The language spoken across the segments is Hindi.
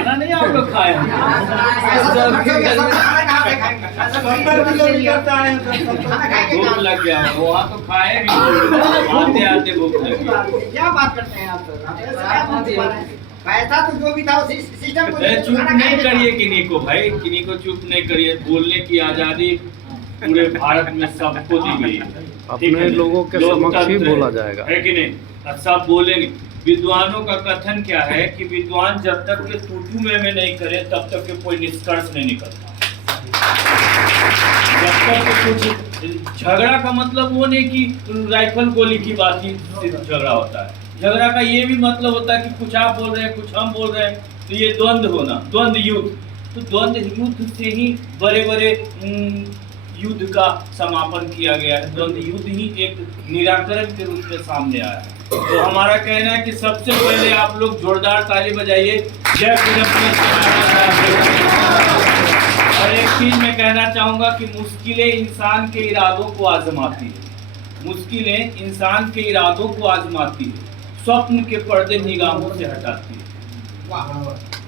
खाना नहीं आप लोग खाए भूख लग गया वहाँ तो खाए आते आते भूख लग गया। क्या बात करते हैं आप? पैसा तो जो भी था सिस्टम को चुप नहीं करिए किन्हीं को भाई, किन्हीं को चुप नहीं करिए। बोलने की आजादी पूरे भारत में सबको दी गई है। अपने लोगों के समक्ष ही बोला जाएगा, है कि नहीं? सब बोलेंगे। विद्वानों का कथन क्या है कि विद्वान जब तक के टूटू में नहीं करे तब तक के कोई निष्कर्ष नहीं निकलता। जब तक कुछ झगड़ा का मतलब वो नहीं कि राइफल गोली की बात ही झगड़ा होता है। झगड़ा का ये भी मतलब होता है कि कुछ आप बोल रहे हैं कुछ हम बोल रहे हैं, तो ये द्वंद्व होना, द्वंद्व युद्ध। तो द्वंद्व युद्ध से ही बड़े बड़े युद्ध का समापन किया गया है। द्वंद्व युद्ध ही एक निराकरण के रूप में सामने आया है। तो हमारा कहना है कि सबसे पहले आप लोग जोरदार ताली बजाइए। जय फ्रीडम प्लस। और एक चीज मैं कहना चाहूंगा कि मुश्किलें इंसान के इरादों को आजमाती है। मुश्किलें इंसान के इरादों को आजमाती है, स्वप्न के पर्दे निगाहों से हटाती है।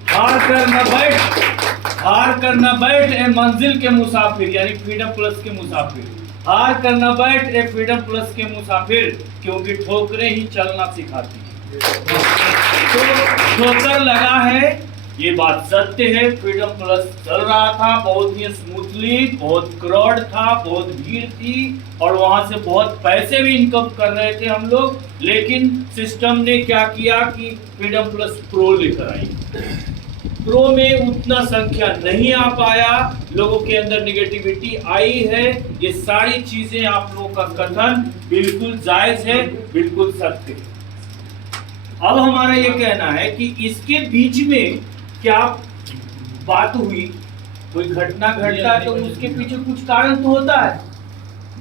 हार कर न बैठ ए मंजिल के मुसाफिर, यानी फ्रीडम प्लस के मुसाफिर। हार कर न बैठ ए फ्रीडम प्लस के मुसाफिर, क्योंकि ठोकरें ही चलना सिखाती है। तो ठोकर लगा है, ये बात सत्य है। फ्रीडम प्लस चल रहा था बहुत ही स्मूथली, बहुत क्राउड था, बहुत भीड़ थी और वहां से बहुत पैसे भी इनकम कर रहे थे हम लोग। लेकिन सिस्टम ने क्या किया कि फ्रीडम प्लस प्रो लेकर आई। प्रो में उतना संख्या नहीं आ पाया, लोगों के अंदर निगेटिविटी आई है। ये सारी चीजें आप लोगों का कथन बिल्कुल जायज है, बिल्कुल सत्य है। अब हमारा ये कहना है कि इसके बीच में क्या बात हुई, कोई घटना घटता है तो उसके पीछे कुछ कारण तो होता है।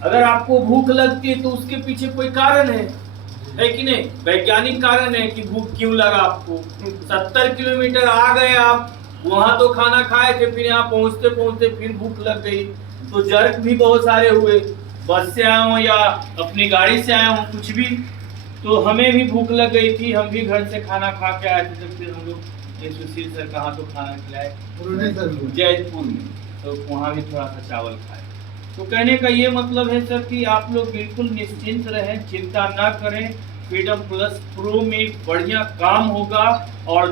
अगर आपको भूख लगती है तो उसके पीछे कोई कारण है कि नहीं? वैज्ञानिक कारण है कि भूख क्यों लगा आपको। 70 किलोमीटर आ गए आप, वहां तो खाना खाए थे, फिर यहाँ पहुंचते पहुंचते फिर भूख लग गई। तो जर्क भी बहुत सारे हुए, बस से आया हूँ या अपनी गाड़ी से आया हूँ, कुछ भी। तो हमें भी भूख लग गई थी, हम भी घर से खाना खा के आए थे। तो फिर हम लोग सुशील सर कहाँ तो खाना खिलाए, जयपुर में, तो वहाँ भी थोड़ा सा चावल खाए। तो कहने का ये मतलब है सर कि आप लोग बिल्कुल निश्चिंत रहें, चिंता ना करें। फ्रीडम प्लस प्रो में बढ़िया काम होगा। और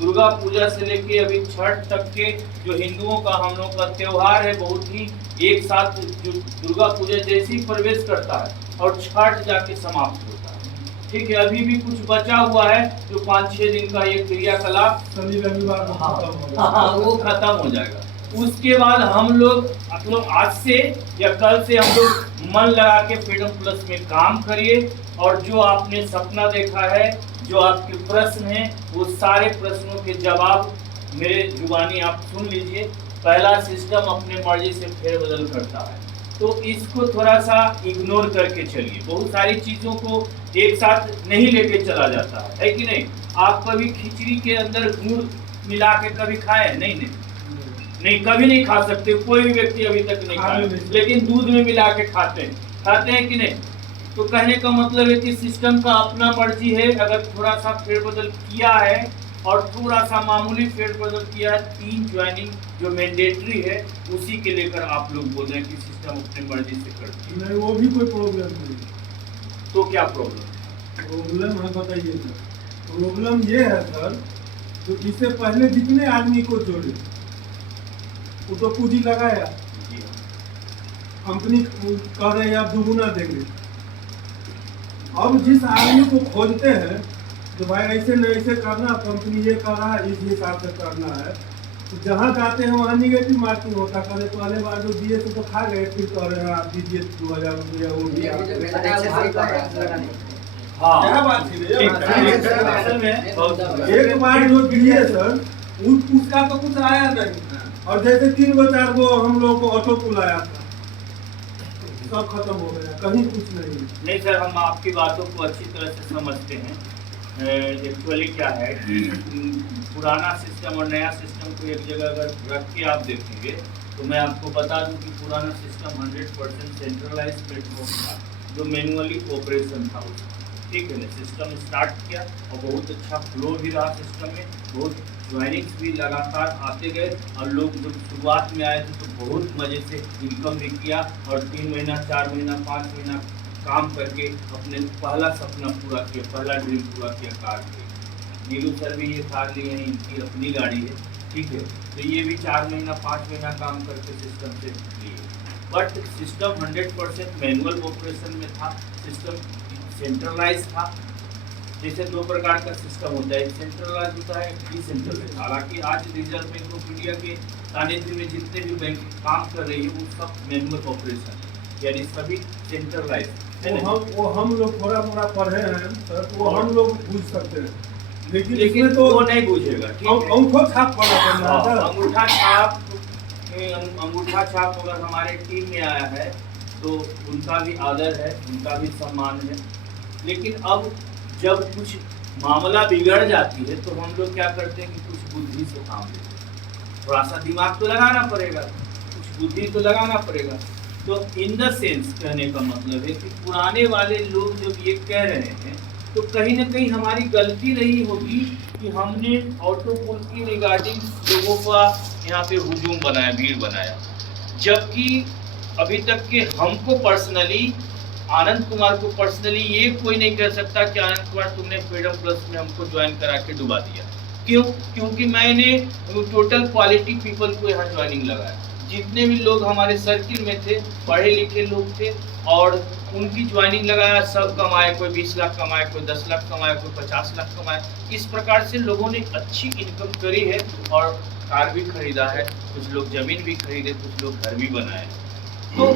दुर्गा पूजा से लेके अभी छठ तक के जो हिंदुओं का हम लोग का त्योहार है, बहुत ही एक साथ जो दुर्गा पूजा जैसे ही प्रवेश करता है और छठ जाके समाप्त होता है। ठीक है, अभी भी कुछ बचा हुआ है जो 5-6 दिन का ये क्रियाकलाप शनि रविवार वो खत्म हो जाएगा। उसके बाद हम लोग आज से या कल से हम लोग मन लगा के फ्रीडम प्लस में काम करिए। और जो आपने सपना देखा है, जो आपके प्रश्न हैं, वो सारे प्रश्नों के जवाब मेरे जुबानी आप सुन लीजिए। पहला, सिस्टम अपने मर्जी से फेरबदल करता है, तो इसको थोड़ा सा इग्नोर करके चलिए। बहुत सारी चीज़ों को एक साथ नहीं लेके चला जाता है कि नहीं? आप कभी खिचड़ी के अंदर गुड़ मिला के कभी खाए? नहीं, कभी नहीं खा सकते। कोई भी व्यक्ति अभी तक नहीं खाया, लेकिन दूध में मिला के खाते हैं कि नहीं? तो कहने का मतलब है कि सिस्टम का अपना मर्जी है। अगर थोड़ा सा फेरबदल किया है और थोड़ा सा मामूली फेरबदल किया है, 3 ज्वाइनिंग जो मैंडेटरी है उसी के लेकर आप लोग बोल रहे हैं कि सिस्टम अपनी मर्जी से करती है। नहीं, वो भी कोई प्रॉब्लम नहीं। तो क्या प्रॉब्लम है बताइए सर। प्रॉब्लम ये है सर, तो इससे पहले जितने आदमी को जोड़े वो तो पूंजी लगाया, कंपनी कह रहे हैं आप दुगुना देंगे। अब जिस आदमी को खोजते हैं तो भाई ऐसे नहीं ऐसे करना, कंपनी ये कर रहा है, इस हिसाब से करना है, तो जहाँ जाते हैं वहाँ निगेटिव मार्किंग होता। करे पहले बार जो दिए थे तो खा गए, फिर कह रहे हैं आप दीजिए 2000 रुपया वो दिया। क्या बात थी? एक बार जो दिए सर उसका तो कुछ आया नहीं, और जैसे 3 गो 4 गो हम लोग को ऑटो पुल आया था, सब खत्म हो गया, कहीं कुछ नहीं सर, हम आपकी बातों को अच्छी तरह से समझते हैं। एक्चुअली क्या है कि पुराना सिस्टम और नया सिस्टम को एक जगह अगर रख के आप देखेंगे तो मैं आपको बता दूं कि पुराना सिस्टम 100% सेंट्रलाइज प्लेटफॉर्म था, जो मैनुअली ऑपरेशन था उसका। ठीक है ना? सिस्टम स्टार्ट किया और बहुत अच्छा फ्लो भी रहा सिस्टम में, बहुत ज्वाइनिंग्स भी लगातार आते गए और लोग जब शुरुआत में आए थे तो बहुत मज़े से इनकम भी किया और 3 महीना 4 महीना 5 महीना काम करके अपने पहला सपना पूरा किया, पहला ड्रीम पूरा किया कार के। नीलू सर भी ये कार लिए हैं, इनकी अपनी गाड़ी है, ठीक है। तो ये भी 4 महीना 5 महीना काम करके सिस्टम से लिए, बट सिस्टम 100% मैनुअल ऑपरेशन में था, सिस्टम सेंट्रलाइज था। जैसे 2 प्रकार का सिस्टम होता है, एक सेंट्रलाइज होता है, एक डिसेंट्रलाइज। हालांकि आज रिजर्व बैंक ऑफ इंडिया के सानिध्य में जितने भी बैंक काम कर रही है वो सब मैनुअल ऑपरेशन, यानी सभी सेंट्रलाइज। वो हम लोग थोड़ा मोड़ा पढ़े हैं सर, वो हम लोग बुझ सकते हैं, लेकिन लेकिन तो वो नहीं बुझेगा, ठीक है। अंगूठा छाप पड़ा करना है सर। अंगूठा छाप अगर हमारे टीम में आया है तो उनका भी आदर है, उनका भी सम्मान है। लेकिन अब जब कुछ मामला बिगड़ जाती है तो हम लोग क्या करते हैं कि कुछ बुद्धि से काम लेते हैं, थोड़ा सा दिमाग तो लगाना पड़ेगा, कुछ बुद्धि तो लगाना पड़ेगा। तो इन द सेंस कहने का मतलब है कि पुराने वाले लोग जब ये कह रहे हैं तो कहीं ना कहीं हमारी गलती रही होगी कि हमने ऑटो पुल की रिगार्डिंग लोगों का यहाँ पे हुजूम बनाया, भीड़ बनाया, जबकि अभी तक के हमको पर्सनली, आनंद कुमार को पर्सनली ये कोई नहीं कह सकता कि आनंद कुमार तुमने फ्रीडम प्लस में हमको ज्वाइन करा के डुबा दिया। क्यों? क्योंकि मैंने टोटल क्वालिटी पीपल को यहाँ ज्वाइनिंग लगाया। जितने भी लोग हमारे सर्किल में थे, पढ़े लिखे लोग थे और उनकी ज्वाइनिंग लगाया, सब कमाए, कोई 20 लाख कमाए, कोई 10 लाख कमाए, कोई 50 लाख कमाए। इस प्रकार से लोगों ने अच्छी इनकम करी है और कार भी खरीदा है, कुछ लोग जमीन भी खरीदे, कुछ लोग घर भी बनाए। तो